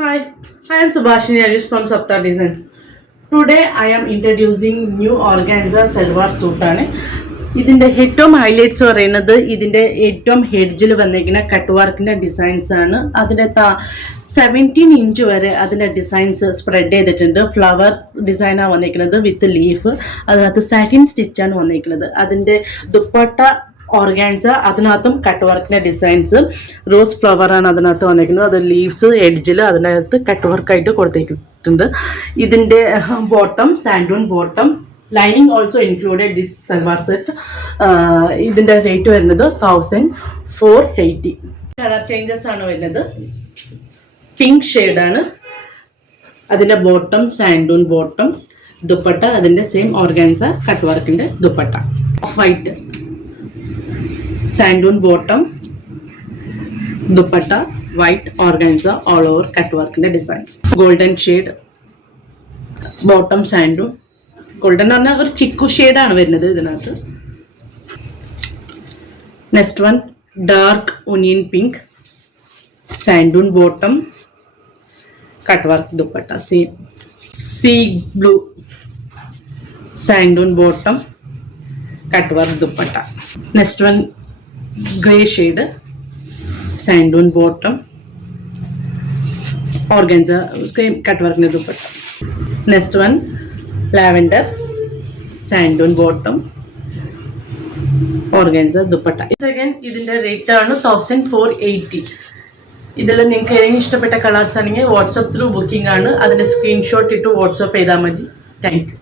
Hi, I am Subhashini Arish from Sapta Designs. Today I am introducing new organza salwar suit ആണ്. ഇതിൻ്റെ ഏറ്റവും highlights പറയുന്നത് ഇതിൻ്റെ ഏറ്റവും ഹെഡ്ജിൽ വന്നിരിക്കുന്ന കട്ട് വർക്കിൻ്റെ ഡിസൈൻസ് ആണ്. അതിൻ്റെ 17 ഇഞ്ച് വരെ അതിൻ്റെ ഡിസൈൻസ് സ്പ്രെഡ് ചെയ്തിട്ടുണ്ട്. ഫ്ലവർ ഡിസൈനാണ് വന്നിരിക്കുന്നത് വിത്ത് ലീഫ്. അതിനകത്ത് സാറ്റിൻ സ്റ്റിച്ചാണ് വന്നിരിക്കുന്നത്. അതിൻ്റെ ദുപ്പട്ട ഓർഗാൻസ, അതിനകത്തും കട്ട് വർക്കിൻ്റെ ഡിസൈൻസ്. റോസ് ഫ്ലവറാണ് അതിനകത്ത് വന്നിരിക്കുന്നത്. അത് ലീവ്സ് എഡ്ജിൽ അതിനകത്ത് കട്ട് വർക്കായിട്ട് കൊടുത്തിട്ടുണ്ട്. ഇതിൻ്റെ bottom santoon bottom, lining also included this salwar set. ഇതിൻ്റെ റേറ്റ് വരുന്നത് 1480. കളർ ചേഞ്ചസ് ആണ് വരുന്നത്. പിങ്ക് ഷെയ്ഡാണ് അതിൻ്റെ ബോട്ടം, സാൻഡൂൺ ബോട്ടം. ദുപ്പട്ട അതിൻ്റെ സെയിം ഓർഗാൻസ കട്ട് വർക്കിൻ്റെ dupatta. White santoon bottom, dupatta white organza all over cut വർക്കിൻ്റെ designs. Golden shade bottom santoon. Golden എന്ന് പറഞ്ഞാൽ ഒരു ചിക്കു ഷെയ്ഡാണ് വരുന്നത് ഇതിനകത്ത്. Next one dark onion pink, santoon bottom, cut work dupatta. Sea blue santoon bottom, cut work dupatta. Next one grey shade santoon bottom, organza cut വർക്കിൻ്റെ dupatta. Next one lavender santoon bottom, organza dupatta. Second ഇതിൻ്റെ rate ആണ് 1480. ഇതിൽ നിങ്ങൾക്ക് ഏതെങ്കിലും ഇഷ്ടപ്പെട്ട colours ആണെങ്കിൽ WhatsApp through booking ആണ്. അതിൻ്റെ സ്ക്രീൻഷോട്ട് ഇട്ട് വാട്സപ്പ് ചെയ്താൽ മതി. Thank you.